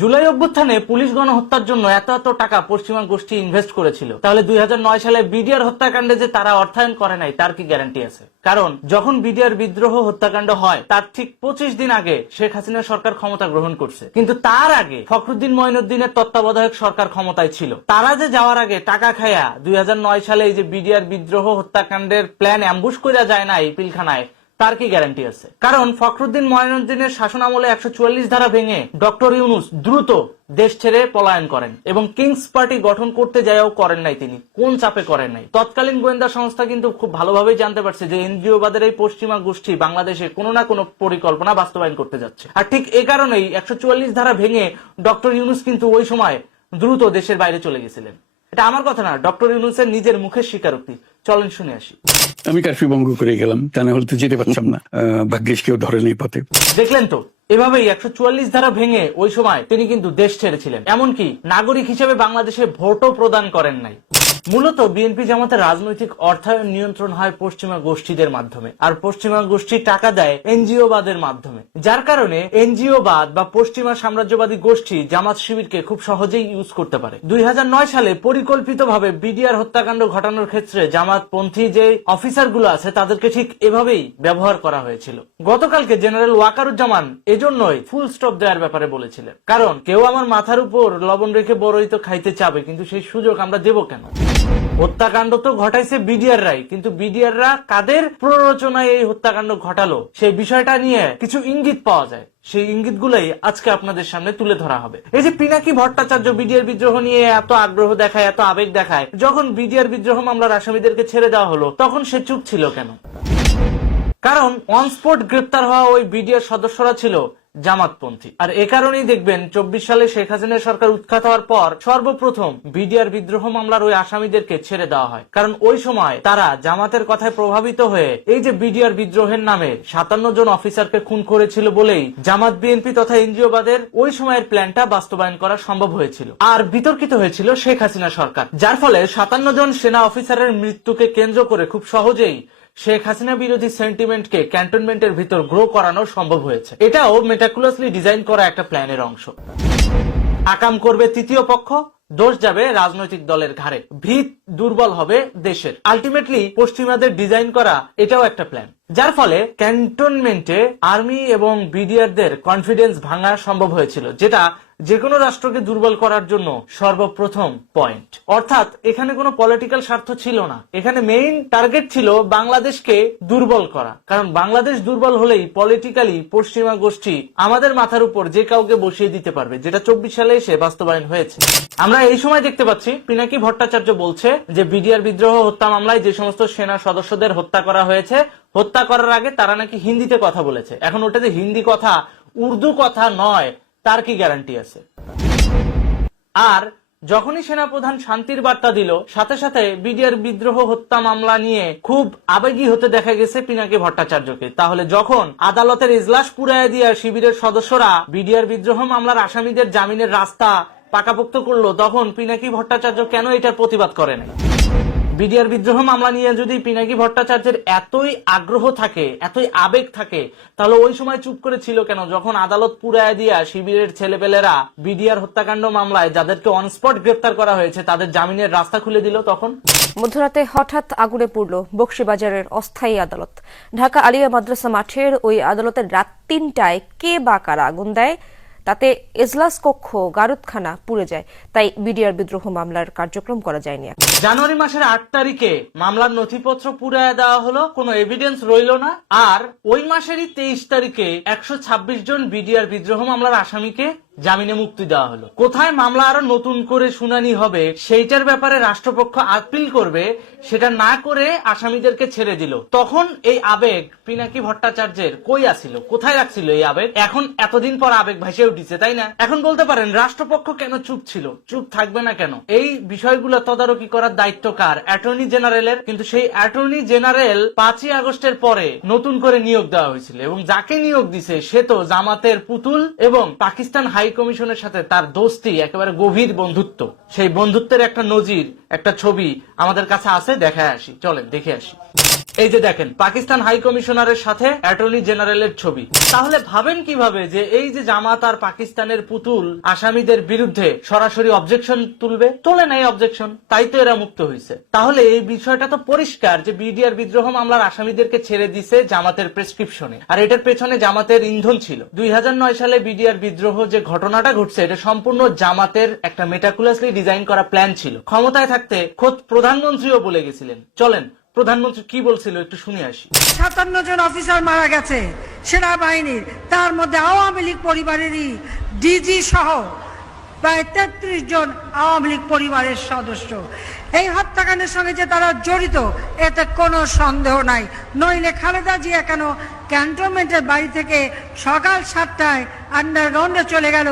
জুলাই অভ্যুত্থানে পুলিশ গণহত্যার জন্য এত এত টাকা পশ্চিমা গোষ্ঠী ইনভেস্ট করেছিল, তাহলে 2009 সালে বিডিআর হত্যাকাণ্ডে যে তারা অর্থায়ন করে নাই তার কি গ্যারান্টি আছে? কারণ যখন বিডিআর বিদ্রোহ হত্যাকাণ্ড হয় তার ঠিক 25 দিন আগে শেখ হাসিনা সরকার ক্ষমতা গ্রহণ করছে, কিন্তু তার আগে ফখরুদ্দিন মঈনুদ্দিনের তত্ত্বাবধায়ক সরকার ক্ষমতায় ছিল। তারা যে যাওয়ার আগে টাকা খায়া 2009 সালে এই যে বিডিআর বিদ্রোহ হত্যাকাণ্ডের প্ল্যান অ্যাম্বুশ করে যায় না এই পিলখানায়, তার কি গ্যারান্টি আছে? কারণ ফখরুদ্দিন মঈনুদ্দিনের শাসন আমলে 144 ধারা ভেঙে ডক্টর ইউনূস দ্রুত দেশ ছেড়ে পলায়ন করেন এবং কিংস পার্টি গঠন করতে যায়ও করেন নাই। তিনি কোন চাপে করেন নাই? তৎকালীন গোয়েন্দা সংস্থা কিন্তু খুব ভালোভাবেই জানতে পারছে যে এনজিওবাদের এই পশ্চিমা গোষ্ঠী বাংলাদেশে কোনো না কোনো পরিকল্পনা বাস্তবায়ন করতে যাচ্ছে। আর ঠিক এ কারণেই 144 ধারা ভেঙে ডক্টর ইউনূস কিন্তু ওই সময় দ্রুত দেশের বাইরে চলে গেছিলেন। এটা আমার কথা না, ডক্টর ইউনূসের নিজের মুখের স্বীকারোক্তি। চলেন শুনে আসি। আমি কারফিউ ভঙ্গ করে গেলাম, তা না হলে তো যেতে পারতাম না। ভাগ্যিস কেউ ধরে নেই পথে। দেখলেন তো, এভাবেই 144 ধারা ভেঙে ওই সময় তিনি কিন্তু দেশ ছেড়েছিলেন, এমনকি নাগরিক হিসেবে বাংলাদেশে ভোটও প্রদান করেন নাই। মূলত বিএনপি জামাতের রাজনৈতিক অর্থায়ন নিয়ন্ত্রণ হয় পশ্চিমা গোষ্ঠীদের মাধ্যমে, আর পশ্চিমা গোষ্ঠী টাকা দেয় এনজিওবাদের মাধ্যমে, যার কারণে এনজিওবাদ বা পশ্চিমা সাম্রাজ্যবাদী গোষ্ঠী জামাত শিবিরকে খুব সহজেই ইউজ করতে পারে। 2009 সালে পরিকল্পিতভাবে বিডিআর হত্যাকাণ্ড ঘটানোর ক্ষেত্রে জামাতপন্থী যে অফিসারগুলো আছে তাদেরকে ঠিক এভাবেই ব্যবহার করা হয়েছিল। গতকালকে জেনারেল ওয়াকারুজ্জামান এজন্যই ফুল স্টপ দেওয়ার ব্যাপারে বলেছিলেন, কারণ কেউ আমার মাথার উপর লবণ রেখে বড়ই তো খাইতে চাবে, কিন্তু সেই সুযোগ আমরা দেব কেন? হত্যাকাণ্ড তো ঘটাইছে বিডিআররাই, কিন্তু বিডিআররা কাদের প্ররোচনায় এই হত্যাকাণ্ড ঘটালো সেই বিষয়টা নিয়ে কিছু ইঙ্গিত পাওয়া যায়। সেই ইঙ্গিতগুলোই আজকে আপনাদের সামনে তুলে ধরা হবে। এই যে পিনাকি ভট্টাচার্য বিডিআর বিদ্রোহ নিয়ে এত আগ্রহ দেখায়, এত আবেগ দেখায়, যখন বিডিআর বিদ্রোহ মামলার আসামিদেরকে ছেড়ে দেওয়া হলো তখন সে চুপ ছিল কেন? কারণ অন স্পট গ্রেপ্তার হওয়া ওই বিডিআর সদস্যরা ছিল জামাতপন্থী। আর এ কারণেই দেখবেন 24 সালে শেখ হাসিনা সরকার উৎখাত হওয়ার পর সর্বপ্রথম বিডিআর বিদ্রোহ মামলার ওই আসামিদেরকে ছেড়ে দেওয়া হয়, কারণ ওই সময় তারা জামাতের কথায় প্রভাবিত হয়ে এই যে বিডিআর বিদ্রোহের নামে 57 জন অফিসারকে খুন করেছিল বলেই জামাত বিএনপি তথা এনজিওবাদের ওই সময়ের প্ল্যানটা বাস্তবায়ন করা সম্ভব হয়েছিল। আর বিতর্কিত হয়েছিল শেখ হাসিনা সরকার, যার ফলে 57 জন সেনা অফিসারের মৃত্যুকে কেন্দ্র করে খুব সহজেই শেখ হাসিনা বিরোধী সেন্টিমেন্টকে ক্যান্টনমেন্টের ভিতর গ্রো করানো সম্ভব হয়েছে। এটাও মেটাকুলাসলি ডিজাইন করা একটা প্ল্যানের অংশ। আকাম করবে তৃতীয় পক্ষ, দোষ যাবে রাজনৈতিক দলের ঘাড়ে, ভিত দুর্বল হবে দেশের। আলটিমেটলি পশ্চিমাদের ডিজাইন করা এটাও একটা প্ল্যান, যার ফলে ক্যান্টনমেন্টে আর্মি এবং বিডিআরদের কনফিডেন্স ভাঙা সম্ভব হয়েছিল, যেটা যে কোনো রাষ্ট্রকে দুর্বল করার জন্য সর্বপ্রথম পয়েন্ট। অর্থাৎ এখানে কোনো পলিটিক্যাল স্বার্থ ছিল না, এখানে মেইন টার্গেট ছিল বাংলাদেশকে দুর্বল করা। কারণ বাংলাদেশ দুর্বল হলেই পলিটিক্যালি পশ্চিমা গোষ্ঠী আমাদের মাথার উপর যে কাউকে বসিয়ে দিতে পারবে, যেটা 24 সালে এসে বাস্তবায়ন হয়েছে। আমরা এই সময় দেখতে পাচ্ছি পিনাকি ভট্টাচার্য বলছে যে বিডিআর বিদ্রোহ হত্যা মামলায় যে সমস্ত সেনা সদস্যদের হত্যা করা হয়েছে, হত্যা করার আগে তারা নাকি হিন্দিতে কথা বলেছে। এখন ওটা যে হিন্দি কথা উর্দু কথা নয় তার কি গ্যারান্টি আছে? আর যখনই সেনাপ্রধান শান্তির বার্তা দিল, সাথে সাথে বিডিআর বিদ্রোহ হত্যা মামলা নিয়ে খুব আবেগী হতে দেখা গেছে পিনাকি ভট্টাচার্যকে। তাহলে যখন আদালতের ইজলাস পুরায় দিয়ে শিবিরের সদস্যরা বিডিআর বিদ্রোহ মামলার আসামিদের জামিনের রাস্তা পাকাপোক্ত করলো, তখন পিনাকি ভট্টাচার্য কেন এটার প্রতিবাদ করে নাই? বিডিআর বিদ্রোহ মামলা নিয়ে যদি পিনাকি ভট্টাচার্যের এতই আগ্রহ থাকে, এতই আবেগ থাকে, তাহলে ওই সময় চুপ করে ছিল কেন যখন আদালত পুরায় দিয়া শিবিরের ছেলেপেলেরা বিডিআর হত্যাকাণ্ড মামলায় যাদেরকে অন স্পট গ্রেপ্তার করা হয়েছে তাদের জামিনের রাস্তা খুলে দিল? তখন মধ্যরাতে হঠাৎ আগুনে পুড়ল বকশীবাজারের অস্থায়ী আদালত। ঢাকা আলিয়া মাদ্রাসা মাঠের ওই আদালতের রাত 3টায় কে বা কারা আগুন দেয়, তাতে এজলাস কক্ষ গারুদখানা পুড়ে যায়। তাই বিডিআর বিদ্রোহ মামলার কার্যক্রম করা যায়নি। জানুয়ারি মাসের 8 তারিখে মামলার নথিপত্র পুরায় দেওয়া হলো, কোনো এভিডেন্স রইল না। আর ওই মাসেরই 23 তারিখে 126 জন বিডিআর বিদ্রোহ মামলার আসামিকে জামিনে মুক্তি দেওয়া হলো। কোথায় মামলা আরো নতুন করে শুনানি হবে সেইটার ব্যাপারে রাষ্ট্রপক্ষ আপিল করবে, সেটা না করে আসামিদেরকে ছেড়ে দিল। তখন এই আবেগ পিনাকি ভট্টাচার্যের কই আসিল, কোথায় রাখছিল এই আবেগ? এখন এতদিন পর আবেগ ভাসে উঠেছে, তাই না? এখন বলতে পারেন রাষ্ট্রপক্ষ কেন চুপ ছিল? চুপ থাকবে না কেন? এই বিষয়গুলো তদারকি করার দায়িত্ব কার? অ্যাটর্নি জেনারেলের। কিন্তু সেই অ্যাটর্নি জেনারেল 5ই আগস্টের পরে নতুন করে নিয়োগ দেওয়া হয়েছিল, এবং যাকে নিয়োগ দিছে সে তো জামাতের পুতুল এবং পাকিস্তান হাই হাই কমিশনের সাথে তার দোস্তি, একেবারে গভীর বন্ধুত্ব, সেই বন্ধুত্বের একটা নজির, একটা ছবি আমাদের কাছে আছে, দেখায় আসি, চলেন দেখে আসি। এই যে দেখেন, পাকিস্তান হাই কমিশনারের সাথে অ্যাটর্নি জেনারেলের ছবি। তাহলে ভাবেন কিভাবে যে এই যে জামাত আর পাকিস্তানের পুতুল আসামিদের বিরুদ্ধে সরাসরি অবজেকশন তোলে নাই অবজেকশন, তাই তো এরা মুক্ত হয়েছে। তাহলে এই বিষয়টা তো পরিষ্কার যে বিডিআর বিদ্রোহ মামলার আসামিদেরকে ছেড়ে দিছে জামাতের প্রেসক্রিপশনে, আর এটার পেছনে জামাতের ইন্ধন ছিল। 2009 সালে বিডিআর বিদ্রোহ যে ঘটনাটা ঘটছে, এটা সম্পূর্ণ জামাতের একটা মেটাকুলাসলি ডিজাইন করা প্ল্যান ছিল। ক্ষমতায় থাকতে খোদ প্রধানমন্ত্রীও বলে গেছিলেন। চলেন প্রধানমন্ত্রী কি বলছিল একটু শুনে আসি। 57 জন অফিসার মারা গেছে সেনাবাহিনীর, তার মধ্যে আওয়ামী লীগ পরিবারেরই ডিজি সহ প্রায় 33 জন আওয়ামী লীগ পরিবারের সদস্য। এই হত্যাকাণ্ডের সঙ্গে যে তারা জড়িত এতে কোনো সন্দেহ নাই, নইলে খালেদা জিয়া কেন ক্যান্টনমেন্টের বাড়ি থেকে সকাল 7টায় আন্ডারগ্রাউন্ডে চলে গেল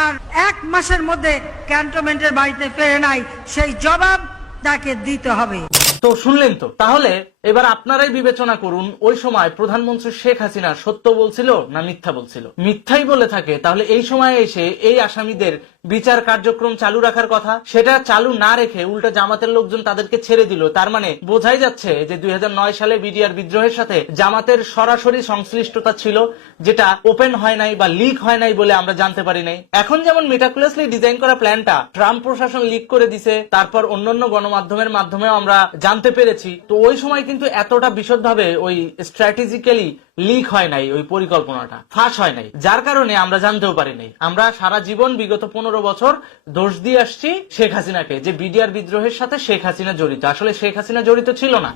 আর 1 মাসের মধ্যে ক্যান্টনমেন্টের বাড়িতে ফেরে নাই? সেই জবাব তাকে দিতে হবে। তো শুনলেন তো, তাহলে এবার আপনারাই বিবেচনা করুন ওই সময় প্রধানমন্ত্রী শেখ হাসিনা সত্য বলছিল না মিথ্যা বলছিল। মিথ্যাই বলে থাকে তাহলে এই সময়ে এসে এই আসামিদের বিচার কার্যক্রম চালু রাখার কথা, সেটা চালু না রেখে উল্টা জামাতের লোকজন তাদেরকে ছেড়ে দিল। তার মানে বোঝাই যাচ্ছে যে 2009 সালে বিডিআর বিদ্রোহের সাথে জামাতের সরাসরি সংশ্লিষ্টতা ছিল, যেটা ওপেন হয় নাই বা লিক হয় নাই বলে আমরা জানতে পারি নাই। এখন যেমন মেটাকুলাসলি ডিজাইন করা প্ল্যানটা ট্রাম্প প্রশাসন লিক করে দিছে, তারপর অন্যান্য গণমাধ্যমের মাধ্যমেও আমরা জানতে পেরেছি। তো ওই সময় কিন্তু এতটা বিশদভাবে ওই স্ট্র্যাটেজিক্যালি লিক হয় নাই, ওই পরিকল্পনাটা ফাঁস হয় নাই, যার কারণে আমরা জানতেও পারি নাই। আমরা সারা জীবন বিগত 15 বছর দোষ দিয়ে আসছি শেখ হাসিনাকে যে বিডিআর বিদ্রোহের সাথে শেখ হাসিনা জড়িত। আসলে শেখ হাসিনা জড়িত ছিল না।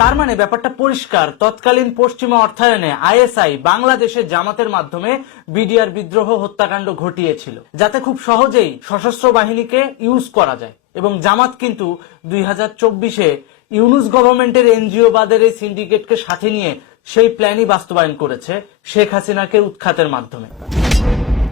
তার মানে ব্যাপারটা পরিষ্কার, তৎকালীন পশ্চিমা অর্থায়নে আইএসআই বাংলাদেশে জামাতের মাধ্যমে বিডিআর বিদ্রোহ হত্যাকাণ্ড ঘটিয়েছিল, যাতে খুব সহজেই সশস্ত্র বাহিনীকে ইউজ করা যায়। এবং জামাত কিন্তু 2024-এ ইউনুস গভর্নমেন্টের এনজিওবাদের এই সিন্ডিকেটকে সাথে নিয়ে সেই প্ল্যানই বাস্তবায়ন করেছে শেখ হাসিনাকে উৎখাতের মাধ্যমে।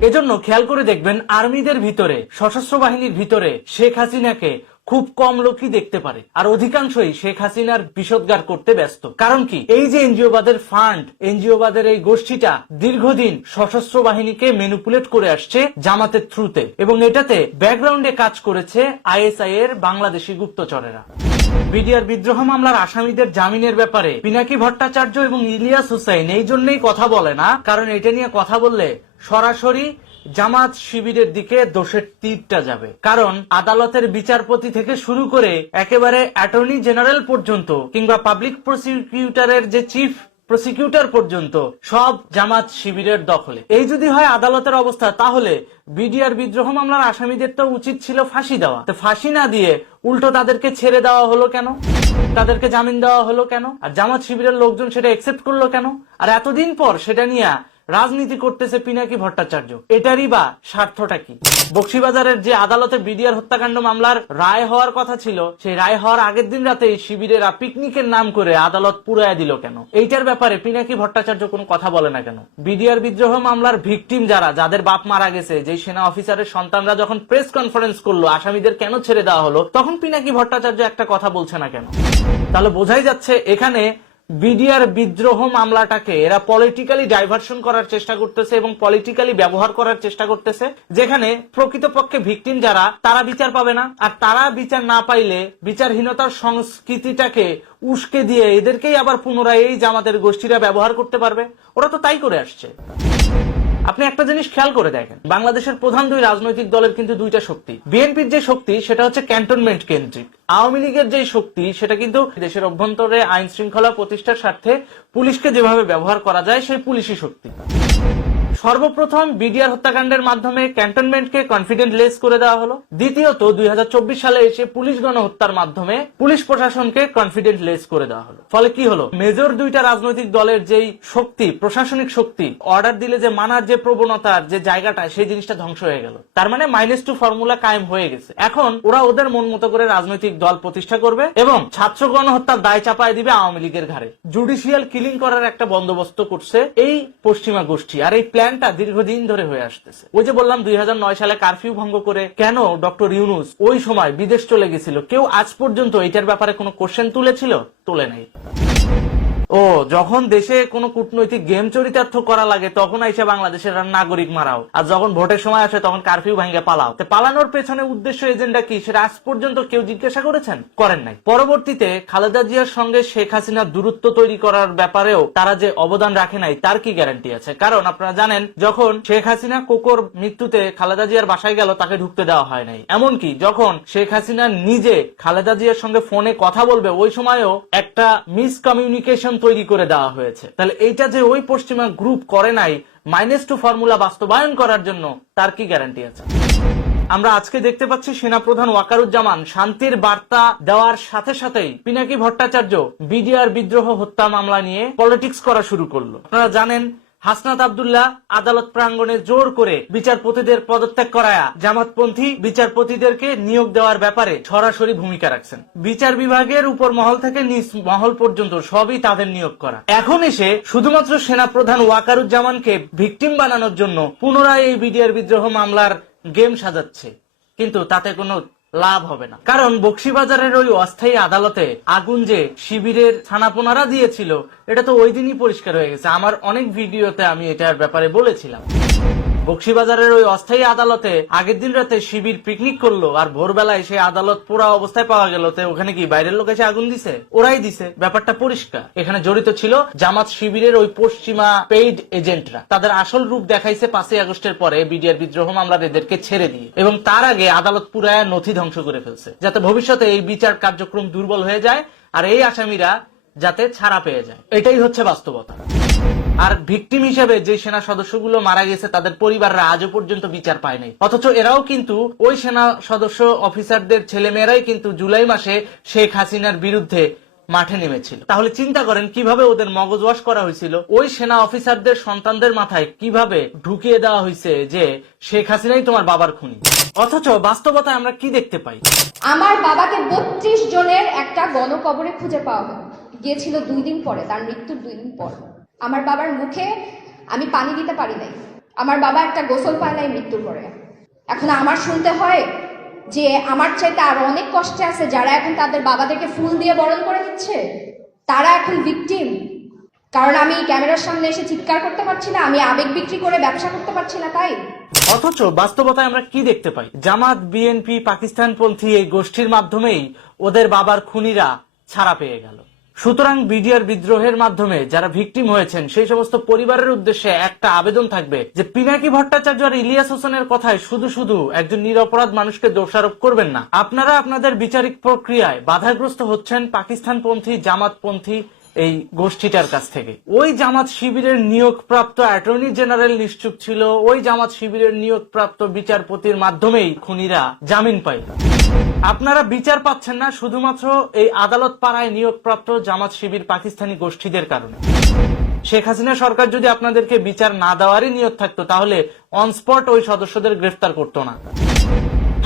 এজন্য খেয়াল করে দেখবেন আর্মিদের ভিতরে, সশস্ত্র বাহিনীর ভিতরে শেখ হাসিনাকে খুব কম লোকই দেখতে পারে, আর অধিকাংশই শেখ হাসিনার বিষোদ্গার করতে ব্যস্ত। কারণ কি, এই যে এনজিওবাদের ফান্ড, এনজিওবাদের এই গোষ্ঠীটা দীর্ঘদিন সশস্ত্র বাহিনীকে ম্যানিপুলেট করে আসছে জামাতের থ্রুতে, এবং এটাতে ব্যাকগ্রাউন্ডে কাজ করেছে আইএসআই এর বাংলাদেশি গুপ্তচরেরা। বিডিআর বিদ্রোহ মামলার আসামিদের জামিনের ব্যাপারে পিনাকি ভট্টাচার্য এবং ইলিয়াস হুসাইন এই জন্যই কথা বলে না, কারণ এটা নিয়ে কথা বললে সরাসরি জামাত শিবিরের দিকে দোষের তীরটা যাবে। কারণ আদালতের বিচারপতি থেকে শুরু করে একেবারে অ্যাটর্নি জেনারেল পর্যন্ত, কিংবা পাবলিক প্রসিকিউটরের যে চিফ প্রসিকিউটর পর্যন্ত সব জামাত শিবিরের দখলে। এই যদি হয় আদালতের অবস্থা, তাহলে বিডিআর বিদ্রোহ মামলার আসামিদের তো উচিত ছিল ফাঁসি দেওয়া। তো ফাঁসি না দিয়ে উল্টো তাদেরকে ছেড়ে দেওয়া হলো কেন? তাদেরকে জামিন দেওয়া হলো কেন? আর জামাত শিবিরের লোকজন সেটা একসেপ্ট করলো কেন? আর এতদিন পর সেটা নিয়ে রাজনীতি করতেছে পিনাকি ভট্টাচার্য, এটারই বা স্বার্থটা কি? বকশীবাজারের যে আদালতে বিডিআর হত্যাকাণ্ড মামলার রায় হওয়ার কথা ছিল, সেই রায় হওয়ার আগের দিন রাতেই শিবিরেরা পিকনিকের নাম করে আদালত পুরায় দিল কেন? এইটার ব্যাপারে পিনাকি ভট্টাচার্য কোনো কথা বলে না কেন? বিডিআর বিদ্রোহ মামলার ভিকটিম যারা, যাদের বাপ মারা গেছে, যে সেনা অফিসারের সন্তানরা যখন প্রেস কনফারেন্স করলো আসামিদের কেন ছেড়ে দেওয়া হলো, তখন পিনাকি ভট্টাচার্য একটা কথা বলছে না কেন? তাহলে বোঝাই যাচ্ছে এখানে বিডিআর বিদ্রোহ মামলাটাকে এরা পলিটিক্যালি ডাইভার্সন করার চেষ্টা করতেছে এবং পলিটিক্যালি ব্যবহার করার চেষ্টা করতেছে, যেখানে প্রকৃতপক্ষে ভিকটিম যারা, তারা বিচার পাবে না। আর তারা বিচার না পাইলে বিচারহীনতার সংস্কৃতিটাকে উস্কে দিয়ে এদেরকেই আবার পুনরায় এই জামাতের গোষ্ঠীরা ব্যবহার করতে পারবে। ওরা তো তাই করে আসছে। আপনি একটা জিনিস খেয়াল করে দেখেন, বাংলাদেশের প্রধান দুই রাজনৈতিক দলের কিন্তু দুইটা শক্তি। বিএনপির যে শক্তি সেটা হচ্ছে ক্যান্টনমেন্ট কেন্দ্রিক, আওয়ামী লীগের যে শক্তি সেটা কিন্তু দেশের অভ্যন্তরে আইন শৃঙ্খলা প্রতিষ্ঠার স্বার্থে পুলিশকে যেভাবে ব্যবহার করা যায় সেই পুলিশি শক্তি। সর্বপ্রথম বিডিআর হত্যাকাণ্ডের মাধ্যমে ক্যান্টনমেন্টকে কনফিডেন্ট লেস করে দেওয়া হলো। দ্বিতীয়ত 2024 সালে এসে পুলিশ গণহত্যার মাধ্যমে পুলিশ প্রশাসনকে কনফিডেন্ট লেস করে দেওয়া হলো। ফলে কি হলো, মেজর দুইটা রাজনৈতিক দলের যেই শক্তি, প্রশাসনিক শক্তি, অর্ডার দিলে যে মানার যে প্রবণতার যে জায়গাটা, সেই জিনিসটা ধ্বংস হয়ে গেল। তার মানে -2 ফর্মুলা কায়েম হয়ে গেছে। এখন ওরা ওদের মন মতো করে রাজনৈতিক দল প্রতিষ্ঠা করবে এবং ছাত্র গণহত্যার দায় চাপায় দিবে আওয়ামী লীগের ঘাড়ে। জুডিশিয়াল কিলিং করার একটা বন্দোবস্ত করছে এই পশ্চিমা গোষ্ঠী, আর এই প্ল্যানটা দীর্ঘদিন ধরে হয়ে আসতেছে। ওই যে বললাম 2009 সালে কারফিউ ভঙ্গ করে কেন ডক্টর ইউনুস ওই সময় বিদেশ চলে গেছিল, কেউ আজ পর্যন্ত এটার ব্যাপারে কোনো কোশ্চেন তুলেছিল? তোলে নাই। ও যখন দেশে কোনো কূটনৈতিক গেম চরিতার্থ করা লাগে তখন আইসা বাংলাদেশের নাগরিক মারাও, আর যখন ভোটের সময় আসে তখন কারফিউ ভাঙ্গে পালাও। পালানোর পেছনে উদ্দেশ্য এজেন্ডা কি সেটা আজ পর্যন্ত কেউ জিজ্ঞাসা করেছেন? করেন নাই। পরবর্তীতে খালেদা জিয়ার সঙ্গে শেখ হাসিনা দূরত্ব তৈরি করার ব্যাপারেও তারা যে অবদান রাখে নাই তার কি গ্যারান্টি আছে? কারণ আপনারা জানেন যখন শেখ হাসিনা কোকোর মৃত্যুতে খালেদা জিয়ার বাসায় গেল তাকে ঢুকতে দেওয়া হয় নাই। এমনকি যখন শেখ হাসিনা নিজে খালেদা জিয়ার সঙ্গে ফোনে কথা বলবে ওই সময়ও একটা মিসকমিউনিকেশন তৈরি করে দেওয়া হয়েছে। তাহলে এইটা যে ওই পশ্চিমা গ্রুপ করে নাই -2 ফর্মুলা বাস্তবায়ন করার জন্য, তার কি গ্যারান্টি আছে? আমরা আজকে দেখতে পাচ্ছি সেনাপ্রধান ওয়াকারুজ্জামান শান্তির বার্তা দেওয়ার সাথে সাথেই পিনাকি ভট্টাচার্য বিডিআর বিদ্রোহ হত্যা মামলা নিয়ে পলিটিক্স করা শুরু করলো। আপনারা জানেন হাসনাত আব্দুল্লাহ আদালত প্রাঙ্গণে জোর করে বিচারপতিদের পদত্যাগ করায়া জামাতপন্থী বিচারপতিদেরকে নিয়োগ দেওয়ার ব্যাপারে সরাসরি ভূমিকা রাখছেন। বিচার বিভাগের উপর মহল থেকে নিচ মহল পর্যন্ত সবই তাদের নিয়োগ করা। এখন এসে শুধুমাত্র সেনাপ্রধান ওয়াকারুজ্জামানকে ভিকটিম বানানোর জন্য পুনরায় এই বিডিআর বিদ্রোহ মামলার গেম সাজাচ্ছে, কিন্তু তাতে কোনো লাভ হবে না। কারণ বকশীবাজারের ওই অস্থায়ী আদালতে আগুন যে শিবিরের থানাপোনারা দিয়েছিল এটা তো ওই দিনই পরিষ্কার হয়ে গেছে। আমার অনেক ভিডিওতে আমি এটার ব্যাপারে বলেছিলাম। বকশীবাজারের ওই অস্থায়ী আদালতে আগের দিন রাতে শিবির পিকনিক করলো, আর ভোরবেলায় সেই আদালত পুরো অবস্থায় পাওয়া গেল। তো ওখানে কি বাইরের লোক এসে আগুন দিছে? ওরাই দিছে। ব্যাপারটা পরিষ্কার। এখানে জড়িত ছিল জামাত শিবিরের ওই পশ্চিমা পেইড এজেন্টরা। তাদের আসল রূপ দেখাইছে 5ই আগস্টের পরে বিডিআর বিদ্রোহ মামলার এদেরকে ছেড়ে দিয়ে, এবং তার আগে আদালত পুরায় নথি ধ্বংস করে ফেলছে, যাতে ভবিষ্যতে এই বিচার কার্যক্রম দুর্বল হয়ে যায় আর এই আসামিরা যাতে ছাড়া পেয়ে যায়। এটাই হচ্ছে বাস্তবতা। আর ভিকটিম হিসেবে যে সেনা সদস্যগুলো মারা গেছে তাদের পরিবাররা আজও পর্যন্ত বিচার পায় নাই। অথচ এরাও কিন্তু ওই সেনা সদস্য অফিসারদের ছেলেমেয়েরাই কিন্তু জুলাই মাসে শেখ হাসিনার বিরুদ্ধে মাঠে নেমেছিল। তাহলে চিন্তা করেন কিভাবে ওদের মগজ ওয়াশ করা হয়েছিল। ওই সেনা অফিসারদের সন্তানদের মাথায় কিভাবে ঢুকিয়ে দেওয়া হয়েছে যে শেখ হাসিনাই তোমার বাবার খুনি। অথচ বাস্তবতায় আমরা কি দেখতে পাই? আমার বাবাকে 32 জনের একটা গণকবরে খুঁজে পাওয়া গিয়েছিল 2 দিন পরে, তার মৃত্যুর 2 দিন পর। আমার বাবার মুখে আমি পানি দিতে পারি নাই। আমার বাবা একটা গোসল পায় নাই মৃত্যুর পরে। এখন আমার শুনতে হয় যে আমার চাইতে আরো অনেক কষ্টে আছে যারা এখন তাদের বাবাদেরকে ফুল দিয়ে বরণ করে দিচ্ছে, তারা এখন ভিকটিম। কারণ আমি ক্যামেরার সামনে এসে চিৎকার করতে পারছি না, আমি আবেগ বিক্রি করে ব্যবসা করতে পারছি না তাই। অথচ বাস্তবতায় আমরা কি দেখতে পাই? জামাত, বিএনপি, পাকিস্তানপন্থী এই গোষ্ঠীর মাধ্যমেই ওদের বাবার খুনিরা ছাড়া পেয়ে গেল। সুতরাং বিডিআর বিদ্রোহের মাধ্যমে যারা ভিকটিম হয়েছেন সেই সমস্ত পরিবারের উদ্দেশ্যে একটা আবেদন থাকবে যে পিনাকি ভট্টাচার্য আর ইলিয়াস হোসেনের কথায় শুধু শুধু একজন নিরপরাধ মানুষকে দোষারোপ করবেন না। আপনারা আপনাদের বিচারিক প্রক্রিয়ায় বাধাগ্রস্ত হচ্ছেন পাকিস্তানপন্থী, জামাতপন্থী এই গোষ্ঠীটার কাছ থেকে। ওই জামাত শিবিরের নিয়োগপ্রাপ্ত অ্যাটর্নি জেনারেল নিশ্চুপ ছিল, ওই জামাত শিবিরের নিয়োগপ্রাপ্ত বিচারপতির মাধ্যমেই খুনিরা জামিন পাইল। আপনারা বিচার পাচ্ছেন না শুধুমাত্র এই আদালত পাড়ায় নিয়োগপ্রাপ্ত জামাত শিবির পাকিস্তানি গোষ্ঠীদের কারণে। শেখ হাসিনা সরকার যদি আপনাদেরকে বিচার না দেওয়ারই নিয়ত থাকতো তাহলে অনস্পট ওই সদস্যদের গ্রেফতার করতো না।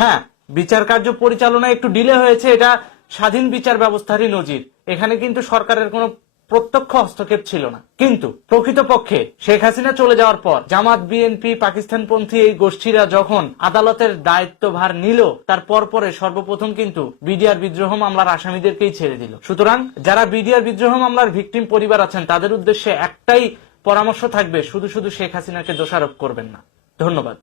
হ্যাঁ, বিচার কার্য পরিচালনায় একটু ডিলে হয়েছে, এটা স্বাধীন বিচার ব্যবস্থারই নজির। এখানে কিন্তু সরকারের কোনো প্রত্যক্ষ হস্তক্ষেপ ছিল না। কিন্তু প্রকৃতপক্ষে শেখ হাসিনা চলে যাওয়ার পর জামাত, বিএনপি, পাকিস্তানপন্থী এই গোষ্ঠীরা যখন আদালতের দায়িত্বভার নিল তার পরপরে সর্বপ্রথম কিন্তু বিডিআর বিদ্রোহ মামলার আসামিদেরকেই ছেড়ে দিল। সুতরাং যারা বিডিআর বিদ্রোহ মামলার ভিকটিম পরিবার আছেন তাদের উদ্দেশ্যে একটাই পরামর্শ থাকবে, শুধু শুধু শেখ হাসিনাকে দোষারোপ করবেন না। ধন্যবাদ।